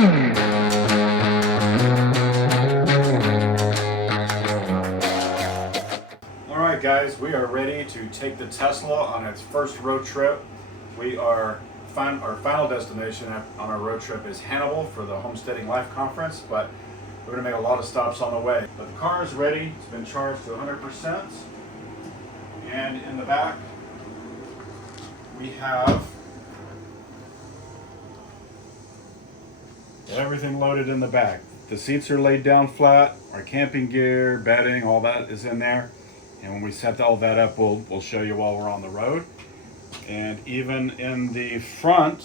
Alright guys, we are ready to take the Tesla on its first road trip. Our final destination on our road trip is Hannibal for the Homesteading Life Conference, but we're going to make a lot of stops on the way. But the car is ready, it's been charged to 100%, and in the back we have everything loaded in the back. The seats are laid down flat, our camping gear, bedding, all that is in there. And when we set all that up, we'll show you while we're on the road. And even in the front,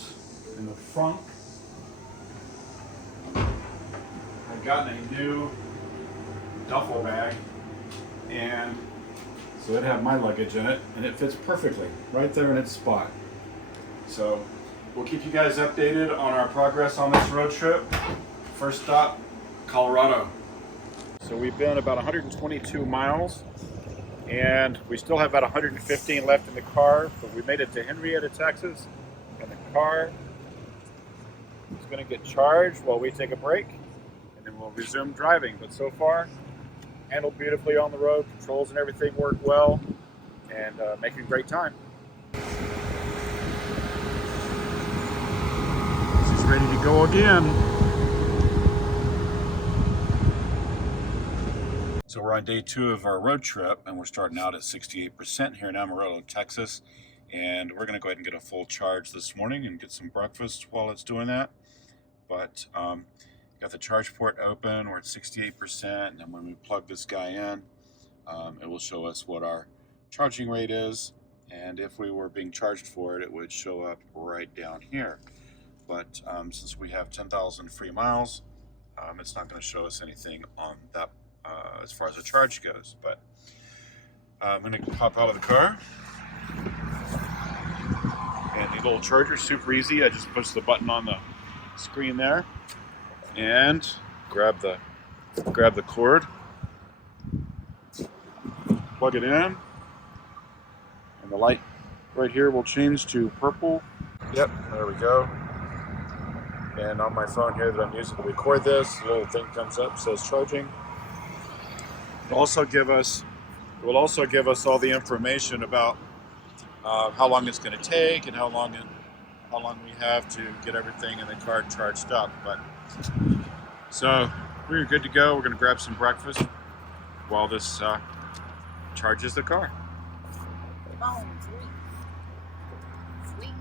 I've gotten a new duffel bag, and so it had my luggage in it, and it fits perfectly right there in its spot. So we'll keep you guys updated on our progress on this road trip. First stop, Colorado. So we've been about 122 miles, and we still have about 115 left in the car, but we made it to Henrietta, Texas, and the car is going to get charged while we take a break, and then we'll resume driving. But so far, handled beautifully on the road, controls and everything work well, and making great time. She's ready to go again. So we're on day 2 of our road trip, and we're starting out at 68% here in Amarillo, Texas. And we're going to go ahead and get a full charge this morning and get some breakfast while it's doing that. But got the charge port open, we're at 68%, and when we plug this guy in, it will show us what our charging rate is. And if we were being charged for it, it would show up right down here. But since we have 10,000 free miles, it's not going to show us anything on that as far as the charge goes. But I'm going to pop out of the car, and the little charger, super easy. I just push the button on the screen there and grab the cord, plug it in, and the light right here will change to purple. Yep, there we go. And on my phone here that I'm using to record this, a little thing comes up, says charging. It will also give us all the information about how long it's going to take and how long we have to get everything in the car charged up. But so we're good to go. We're going to grab some breakfast while this charges the car. Oh, sweet.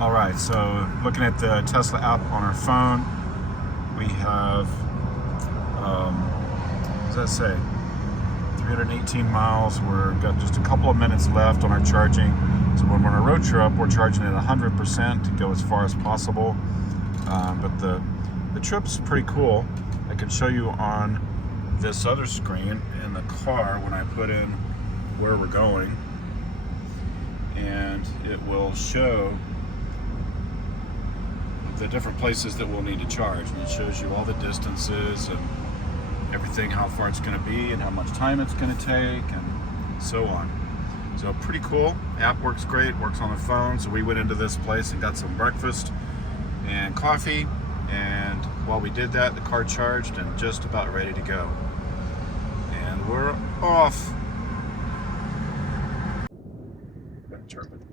All right, so looking at the Tesla app on our phone, we have what does that say? 318 miles. We've got just a couple of minutes left on our charging. So when we're on a road trip, we're charging at 100% to go as far as possible. But the trip's pretty cool. I can show you on this other screen in the car when I put in where we're going, and it will show the different places that we'll need to charge, and it shows you all the distances and everything, how far it's going to be and how much time it's going to take and so on. So pretty cool. App works great, works on the phone. So we went into this place and got some breakfast and coffee, and while we did that, the car charged and just about ready to go. And we're off.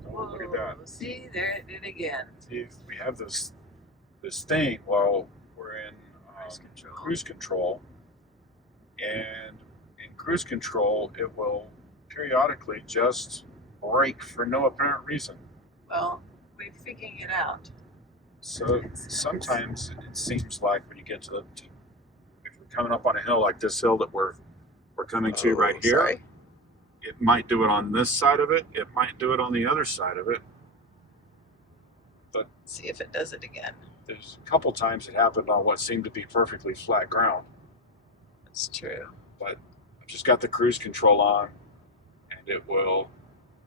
Whoa, look at that. See, there it did again. See, we have this thing while we're in cruise control, and in cruise control it will periodically just brake for no apparent reason. Well, we're figuring it out. So sometimes it seems like when you get to if we're coming up on a hill like this hill that we're coming to right here, Sorry. it might do it on this side of it, it might do it on the other side of it. But See if it does it again. there's a couple times it happened on what seemed to be perfectly flat ground. That's true. But I've just got the cruise control on, and it will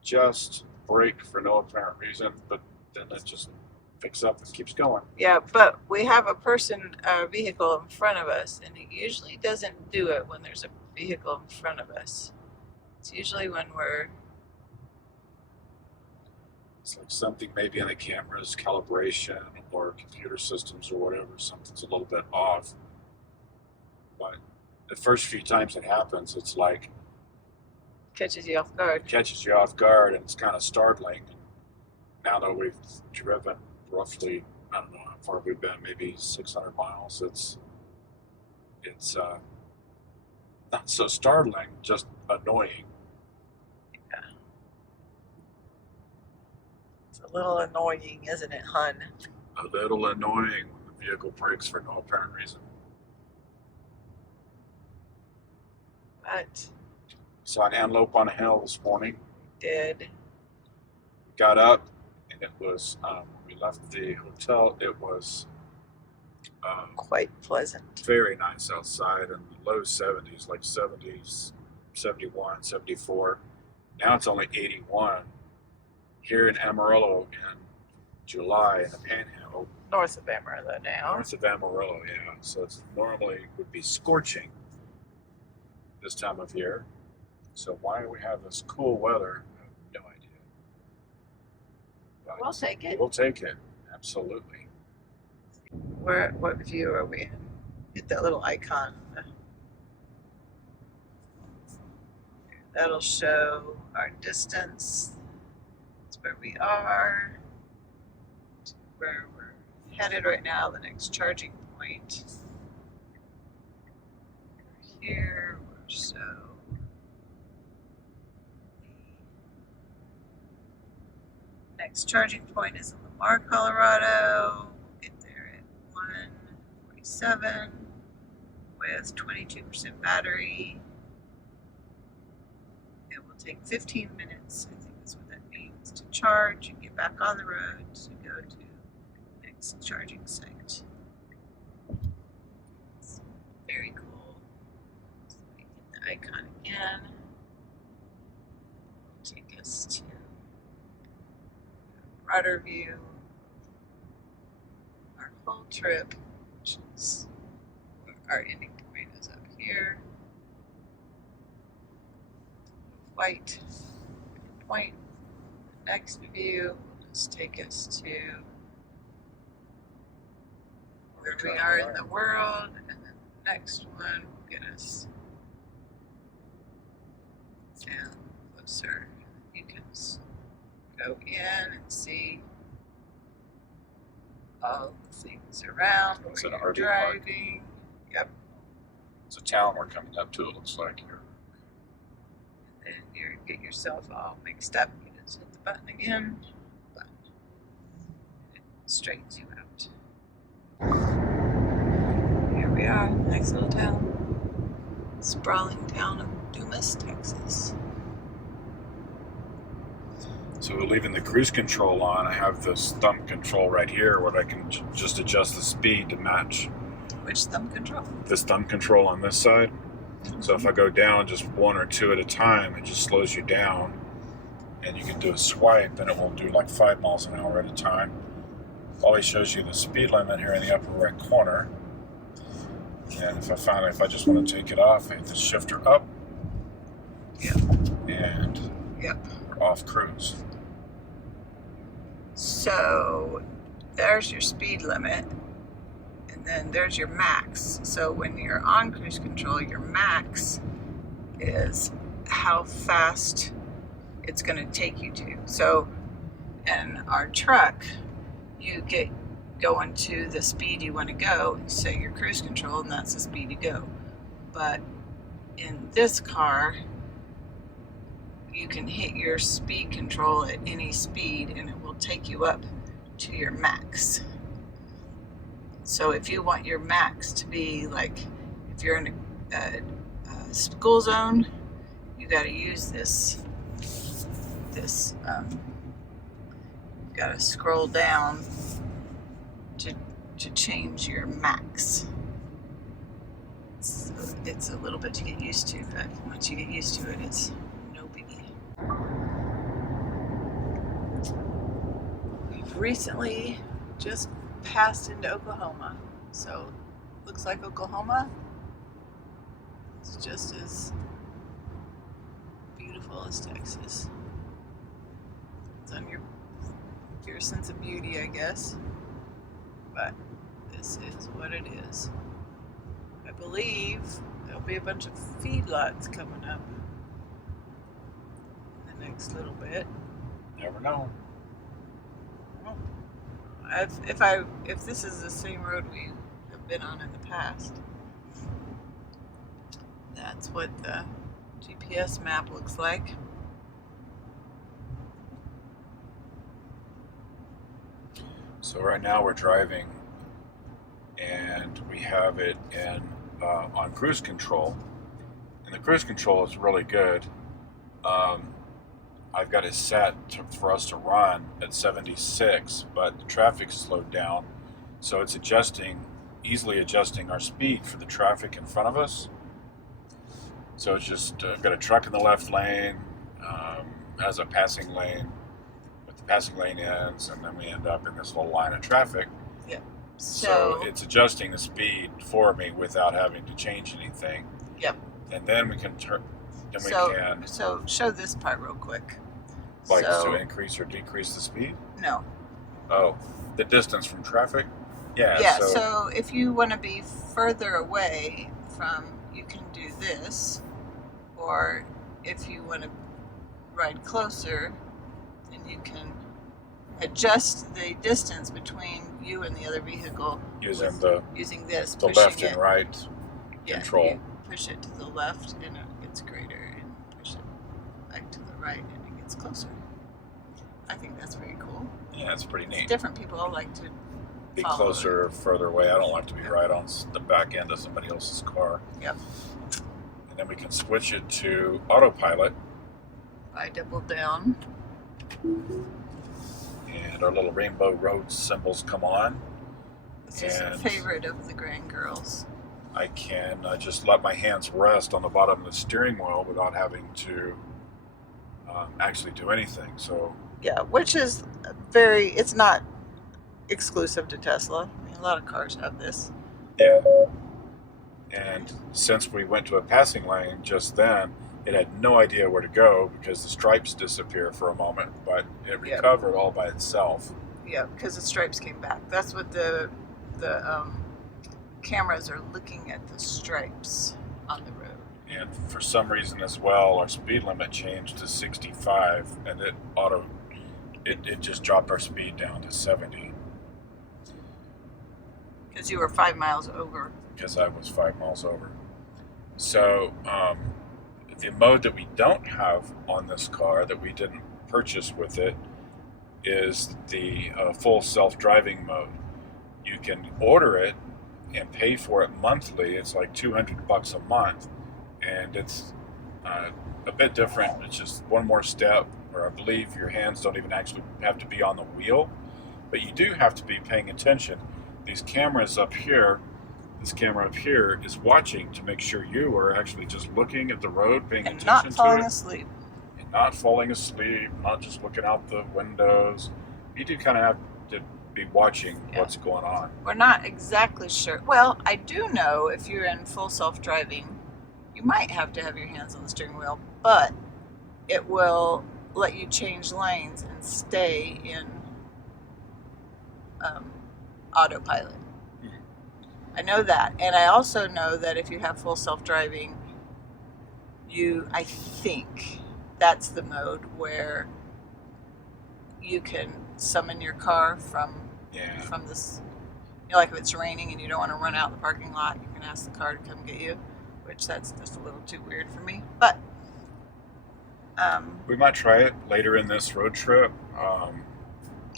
just brake for no apparent reason, but then it just picks up and keeps going. Yeah, but we have a vehicle in front of us, and it usually doesn't do it when there's a vehicle in front of us. It's usually when we're It's like something maybe in the camera's calibration or computer systems or whatever, something's a little bit off. But the first few times it happens, it's like Catches you off guard. it catches you off guard and it's kind of startling. Now that we've driven roughly, I don't know how far we've been, maybe 600 miles, it's not so startling, just annoying. Yeah. It's a little annoying, isn't it, hun? A little annoying when the vehicle brakes for no apparent reason. But Saw an antelope on a hill this morning. did. Got up, and it was, when we left the hotel, it was Quite pleasant. very nice outside in the low 70s, like 70s, 71, 74. Now it's only 81. Here in Amarillo in July in the Panhandle, North of Amarillo now. north of Amarillo, yeah. So it's normally would be scorching this time of year. So why we have this cool weather, I have no idea. But We'll take it. we'll take it, absolutely. What view are we in? Hit that little icon. That'll show our distance. That's where we are. Where we're headed right now, the next charging point. Here, so the next charging point is in Lamar, Colorado. We'll get there at 1:47 with 22% battery. It will take 15 minutes, I think that's what that means, to charge and get back on the road to go to the next charging site. It's very cool. So we hit the icon again. It'll take us to a broader view. Our whole trip, which is our ending point, is up here. White point. The next view will just take us to where we are in the world, and then the next one will get us down closer. You can go in and see all the things around It's where an you're RV park. driving. Yep. It's a town we're coming up to, it looks like here. And you get yourself all mixed up. You just hit the button again. Button. It straightens you out. Here we are, nice little town. Sprawling town of Dumas, Texas. So leaving the cruise control on, I have this thumb control right here where I can just adjust the speed to match Which thumb control? this thumb control on this side. So if I go down just one or two at a time, it just slows you down. And you can do a swipe and it will do like 5 miles an hour at a time. Always shows you the speed limit here in the upper right corner. And if I just want to take it off, I hit the shifter up. Yep. And Yep. we're off cruise. So there's your speed limit, and then there's your max. So when you're on cruise control, your max is how fast it's going to take you to. So in our truck, you get going to the speed you want to go, and set your cruise control, and that's the speed you go. But in this car, you can hit your speed control at any speed and it will take you up to your max. So if you want your max to be like, if you're in a school zone, you got to use this, you've got to scroll down to change your max. It's a little bit to get used to, but once you get used to it, it's no biggie. We've recently just passed into Oklahoma, so looks like Oklahoma is just as beautiful as Texas. It's on your your sense of beauty, I guess. But this is what it is. I believe there'll be a bunch of feedlots coming up in the next little bit. Never know. If this is the same road we have been on in the past, that's what the GPS map looks like. So right now we're driving, and we have it in on cruise control, and the cruise control is really good. I've got it set for us to run at 76, but the traffic slowed down, so it's easily adjusting our speed for the traffic in front of us. So it's just got a truck in the left lane, has a passing lane, but the passing lane ends, and then we end up in this little line of traffic. Yeah. So it's adjusting the speed for me without having to change anything. Yep. And then we can turn. So show this part real quick. To increase or decrease the speed? No. Oh, the distance from traffic? Yeah. Yeah, so if you want to be further away from, you can do this. Or if you want to ride closer, then you can adjust the distance between you and the other vehicle using this. The left and right control. You push it to the left and it gets greater, and push it back to the right and it gets closer. I think that's very cool. Yeah, it's pretty neat. Different people like to be closer or further away. I don't like to be right on the back end of somebody else's car. Yep. And then we can switch it to autopilot. I double down. And our little rainbow road symbols come on. This is a favorite of the grand girls. I can just let my hands rest on the bottom of the steering wheel without having to actually do anything. So yeah, which is it's not exclusive to Tesla. I mean, a lot of cars have this. Yeah. And since we went to a passing lane just then, it had no idea where to go because the stripes disappear for a moment, but it recovered all by itself. Yeah, because the stripes came back. That's what the cameras are looking at, the stripes on the road. And for some reason as well, our speed limit changed to 65, and it just dropped our speed down to 70. Because you were 5 miles over. Because I was 5 miles over. So the mode that we don't have on this car, that we didn't purchase with it, is the full self-driving mode. You can order it and pay for it monthly. It's like $200 a month, and it's a bit different. It's just one more step, or I believe your hands don't even actually have to be on the wheel, but you do have to be paying attention. These cameras up here, this camera up here is watching to make sure you are actually just looking at the road, paying attention to it. And not falling asleep. And not falling asleep, not just looking out the windows. You do kind of have to be watching what's going on. We're not exactly sure. Well, I do know if you're in full self-driving, you might have to have your hands on the steering wheel, but it will let you change lanes and stay in autopilot. I know that. And I also know that if you have full self-driving, I think that's the mode where you can summon your car from this, like if it's raining and you don't want to run out in the parking lot, you can ask the car to come get you, which that's just a little too weird for me. But we might try it later in this road trip.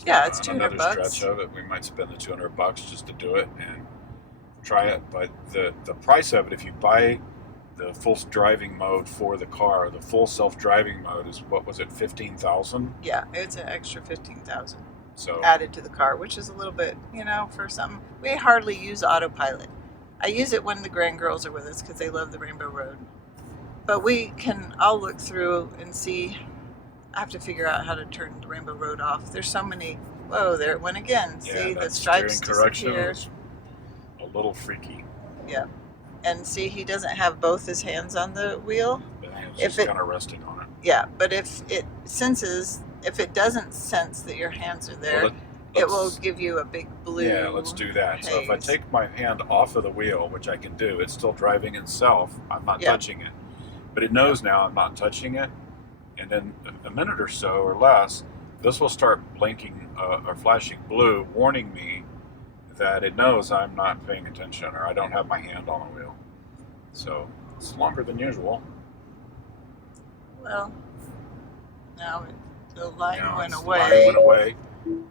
Yeah, it's $200. Another stretch of it, we might spend the $200 just to do it and try it. But the price of it, if you buy the full driving mode for the car, the full self-driving mode is, what was it, $15,000? Yeah, it's an extra $15,000 so added to the car, which is a little bit, for something. We hardly use autopilot. I use it when the grand girls are with us because they love the Rainbow Road. But I'll look through and see. I have to figure out how to turn the Rainbow Road off. There's so many. Whoa, there it went again. See, the stripes disappear. A little freaky. Yeah. And see, he doesn't have both his hands on the wheel. It's just kind of resting on it. Yeah, but if it senses if it doesn't sense that your hands are there, Well, it will let's- give you a big blue. Yeah, let's do that. So if I haze. take my hand off of the wheel, which I can do, it's still driving itself. I'm not Yeah. touching it. But it knows now I'm not touching it. And then a minute or so or less, this will start blinking or flashing blue, warning me that it knows I'm not paying attention or I don't have my hand on the wheel. So it's longer than usual. Well, now the line Now went the away. line went away.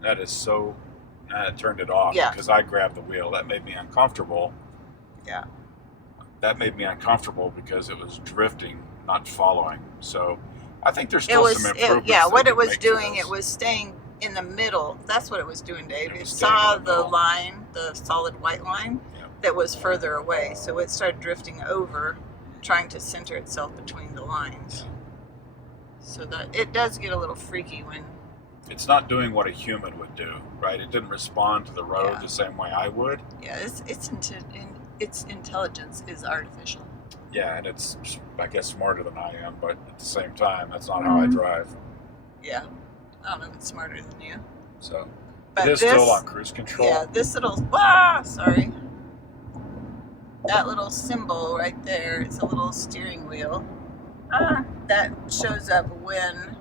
That is so. It turned it off Yeah. because I grabbed the wheel. That made me uncomfortable. Yeah. That made me uncomfortable because it was drifting, not following. So I think there's It still was, some improvements. yeah, they what can it was make to doing, this. it was staying in the middle. That's what it was doing, Dave. It It was staying saw in the the middle. line, the solid white line, Yeah. that was further away. So it started drifting over, trying to center itself between the lines. So that it does get a little freaky when, It's not doing what a human would do, right? It didn't respond to the road Yeah. the same way I would. yeah, its intelligence is artificial. Yeah, and it's, I guess, smarter than I am, but at the same time, that's not how I drive. Yeah, I don't know if it's smarter than you. So But it is this, still on cruise control. yeah, this little, sorry. That little symbol right there, it's a little steering wheel. That shows up when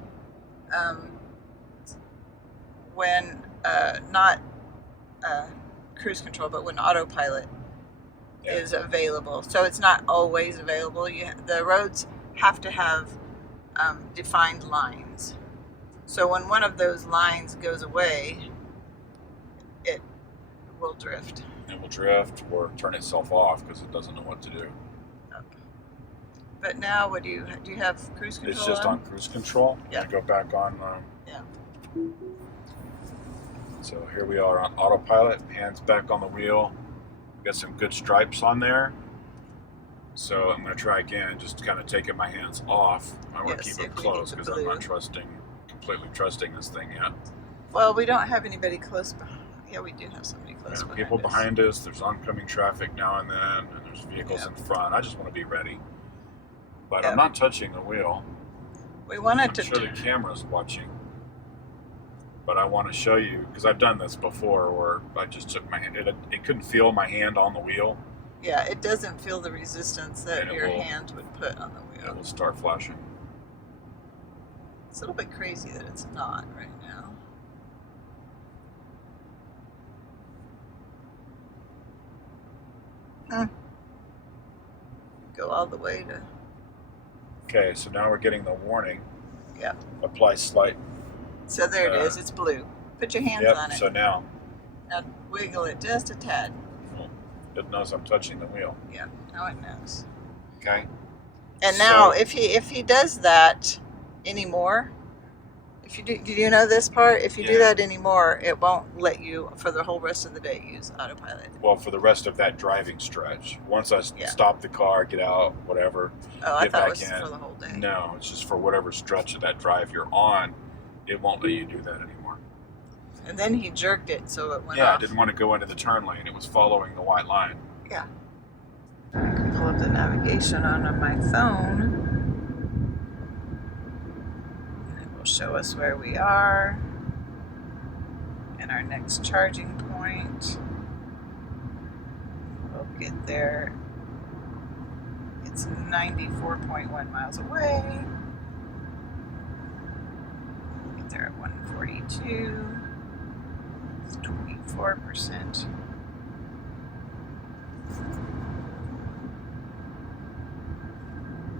not cruise control, but when autopilot Yeah. is available. So it's not always available. The roads have to have defined lines. So when one of those lines goes away, it will drift. It will drift or turn itself off because it doesn't know what to do. But now, what do you have cruise control? It's just on cruise control. Yeah. I go back on. Yeah. So here we are on autopilot. Hands back on the wheel. We've got some good stripes on there. So I'm going to try again, just kind of taking my hands off. I want to Yes, keep if it we close get the because I'm not blue. completely trusting this thing yet. Well, we don't have anybody close behind. Yeah, we do have somebody close There are behind people us. behind us. There's oncoming traffic now and then, and there's vehicles Yeah. in front. I just want to be ready. But Yeah. I'm not touching the wheel. We wanted I'm to. sure the camera's watching. But I want to show you, because I've done this before where I just took my hand, it couldn't feel my hand on the wheel. Yeah, it doesn't feel the resistance that And it your will- hand would put on the It wheel. will start flashing. It's a little bit crazy that it's not right now. Go all the way to. Okay, so now we're getting the warning. Yeah. Apply slight. So there it is. It's blue. Put your hands Yep, on it. so now Now wiggle it just a tad. it knows I'm touching the wheel. Yeah. Now it knows. Okay? And now, So- if he does that anymore, if you do you know this part? If you do Yeah. that anymore, it won't let you for the whole rest of the day use autopilot. Well, for the rest of that driving stretch. Once I Yeah. stop the car, get out, whatever. Oh, I Get thought back it was in. for the whole day. No, it's just for whatever stretch of that drive you're on. It won't let you do that anymore. And then he jerked it so it went Yeah, I off. didn't want to go into the turn lane. It was following the white line. Yeah. I can pull up the navigation on my phone. And it will show us where we are and our next charging point. We'll get there. It's 94.1 miles away. We'll get there at 142. It's 24%.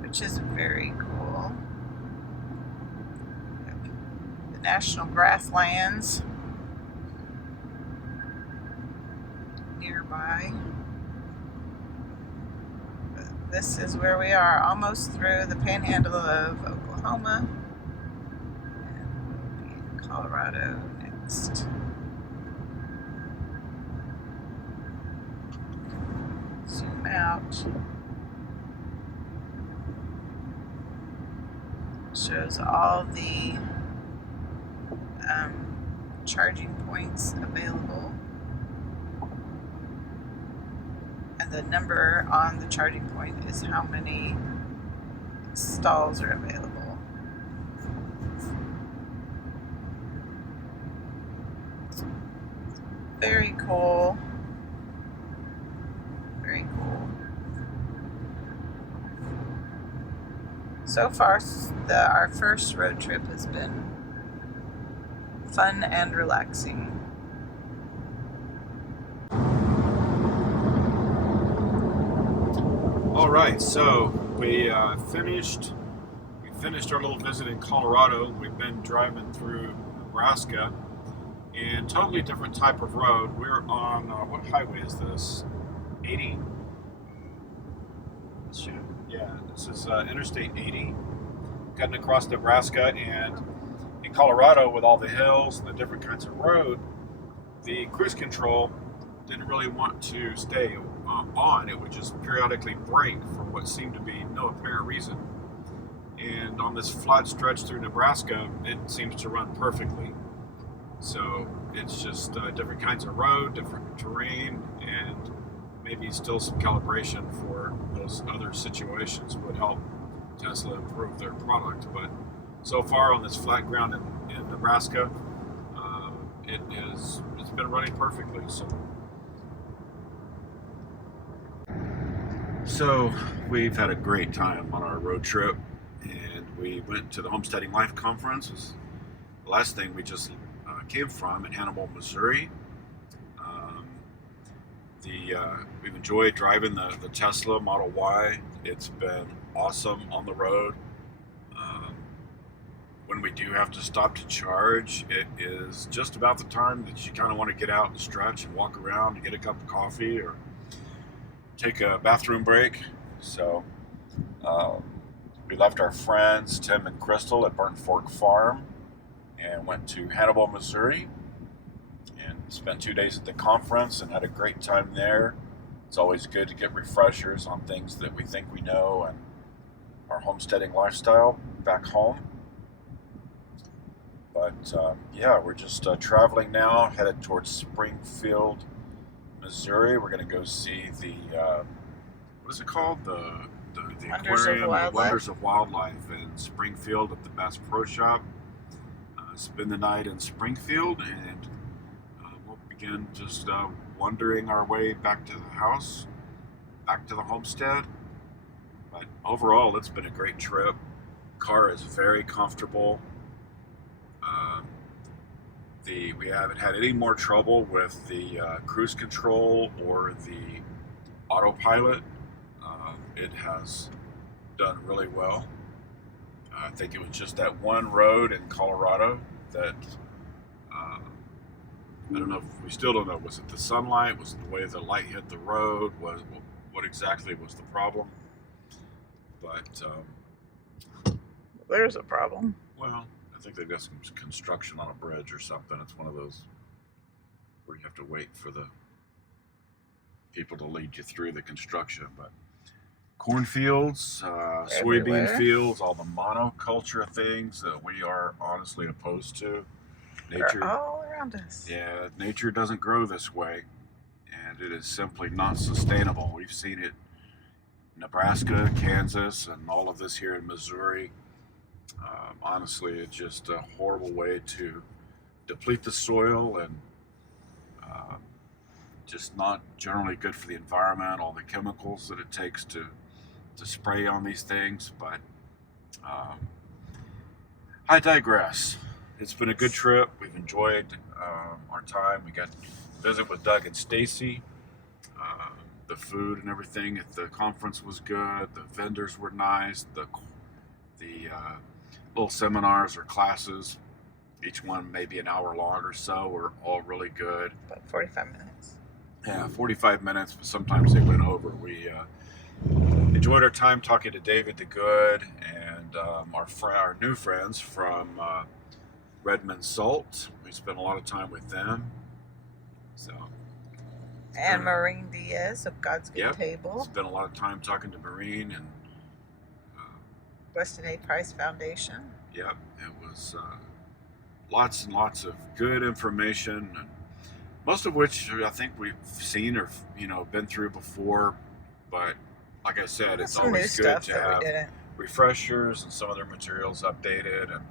Which is very cool. The National Grasslands nearby. This is where we are, almost through the panhandle of Oklahoma. And we'll be in Colorado next. Zoom out. Shows all the charging points available, and the number on the charging point is how many stalls are available. cool. Very cool. So far, our first road trip has been fun and relaxing. All right, so we finished our little visit in Colorado. We've been driving through Nebraska, and totally different type of road. We're on what highway is this? 80. Yeah, this is Interstate 80, cutting across Nebraska. And in Colorado, with all the hills and the different kinds of road, the cruise control didn't really want to stay on. It would just periodically break for what seemed to be no apparent reason. And on this flat stretch through Nebraska, it seems to run perfectly. So it's just different kinds of road, different terrain, and maybe still some calibration for those other situations would help Tesla improve their product. But so far on this flat ground in Nebraska, it's been running perfectly. So we've had a great time on our road trip, and we went to the Homesteading Life Conference. It was the last thing we just came from in Hannibal, Missouri. We've enjoyed driving the Tesla Model Y. It's been awesome on the road. When we do have to stop to charge, it is just about the time that you kind of want to get out and stretch and walk around and get a cup of coffee or take a bathroom break. So we left our friends Tim and Crystal at Burnt Fork Farm and went to Hannibal, Missouri, and spent 2 days at the conference and had a great time there. It's always good to get refreshers on things that we think we know and our homesteading lifestyle back home. But yeah, we're just traveling now, headed towards Springfield, Missouri. We're going to go see the what is it called? The aquarium, the Wonders of Wildlife in Springfield at the Bass Pro Shop. Spend the night in Springfield, and we'll begin just wandering our way back to the house, back to the homestead. But overall, it's been a great trip. Car is very comfortable. We haven't had any more trouble with the cruise control or the autopilot. It has done really well. I think it was just that one road in Colorado that I don't know. We still don't know. Was it the sunlight? Was it the way the light hit the road? What exactly was the problem? But there's a problem. Well, I think they've got some construction on a bridge or something. It's one of those where you have to wait for the people to lead you through the construction. But cornfields, soybean fields, all the monoculture things that we are honestly opposed to. Nature, they're all around us. Yeah, nature doesn't grow this way, and it is simply not sustainable. We've seen it in Nebraska, Kansas, and all of this here in Missouri. Honestly, it's just a horrible way to deplete the soil, and just not generally good for the environment, all the chemicals that it takes to spray on these things. But I digress. It's been a good trip. We've enjoyed our time. We got to visit with Doug and Stacy. The food and everything at the conference was good. The vendors were nice. The little seminars or classes, each one maybe an hour long or so, were all really good. About 45 minutes. Yeah, 45 minutes, but sometimes they went over. We enjoyed our time talking to David the Good and our new friends from Redmond Salt. We spent a lot of time with them. So. And Maureen Diaz of God's Good Table. Spent a lot of time talking to Maureen and Weston A. Price Foundation. Yep, it was lots and lots of good information, and most of which I think we've seen or been through before. But like I said, it's always good to have refreshers and some of their materials updated. And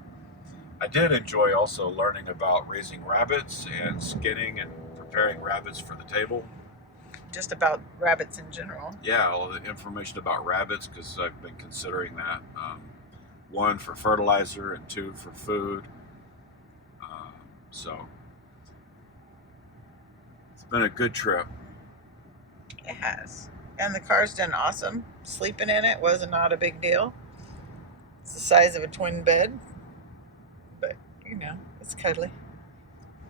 I did enjoy also learning about raising rabbits and skinning and preparing rabbits for the table. Just about rabbits in general. Yeah, all the information about rabbits, because I've been considering that. One, for fertilizer, and two, for food. So it's been a good trip. It has. And the car's done awesome. Sleeping in it was not a big deal. It's the size of a twin bed. But, you know, it's cuddly.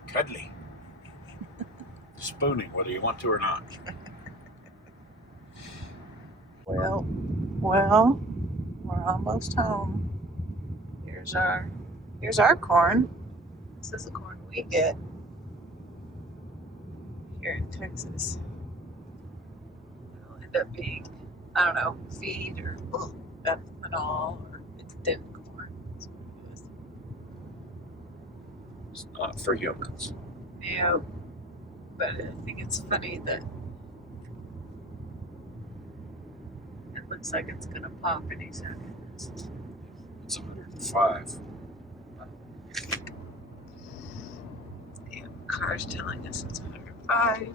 Cuddly. Spooning, whether you want to or not. Well, we're almost home. Here's our corn. This is the corn we get here in Texas. It'll end up being, I don't know, feed or ethanol, or it's dead corn. That's what it is. It's not for humans. Yeah, but I think it's funny that it looks like it's gonna pop any second. It's 105. Yeah, car's telling us it's 105.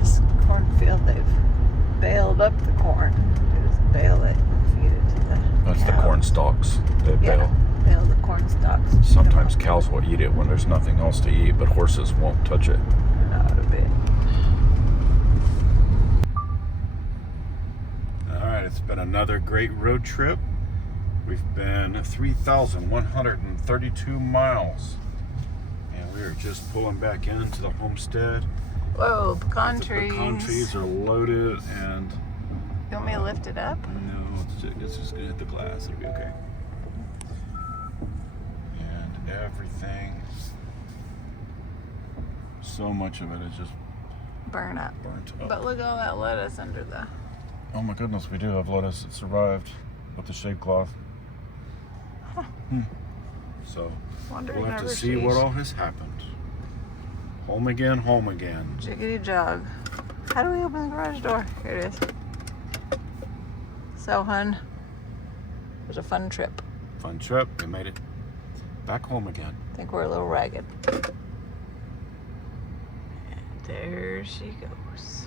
This cornfield, they've baled up the corn. They just bale it and feed it to the That's the cows. corn stalks. They bale. Bale the corn stalks. Sometimes cows will eat it when there's nothing else to eat, but horses won't touch it. Not a bit. All right, it's been another great road trip. We've been 3,132 miles. And we are just pulling back into the homestead. Whoa, pecan The trees. pecan trees are loaded, and You want me to lift it up? no, it's just gonna hit the glass. It'll be okay. And everything, so much of it is just Burn up. burnt up. But look at all that lettuce under the... Oh my goodness, we do have lettuce that survived with the shade cloth. So Wonder we'll have to never see what cease. all has happened. Home again, home again. Jiggity jog. How do we open the garage door? Here it is. So, hun, it was a fun trip. Fun trip. We made it back home again. I think we're a little ragged. And there she goes.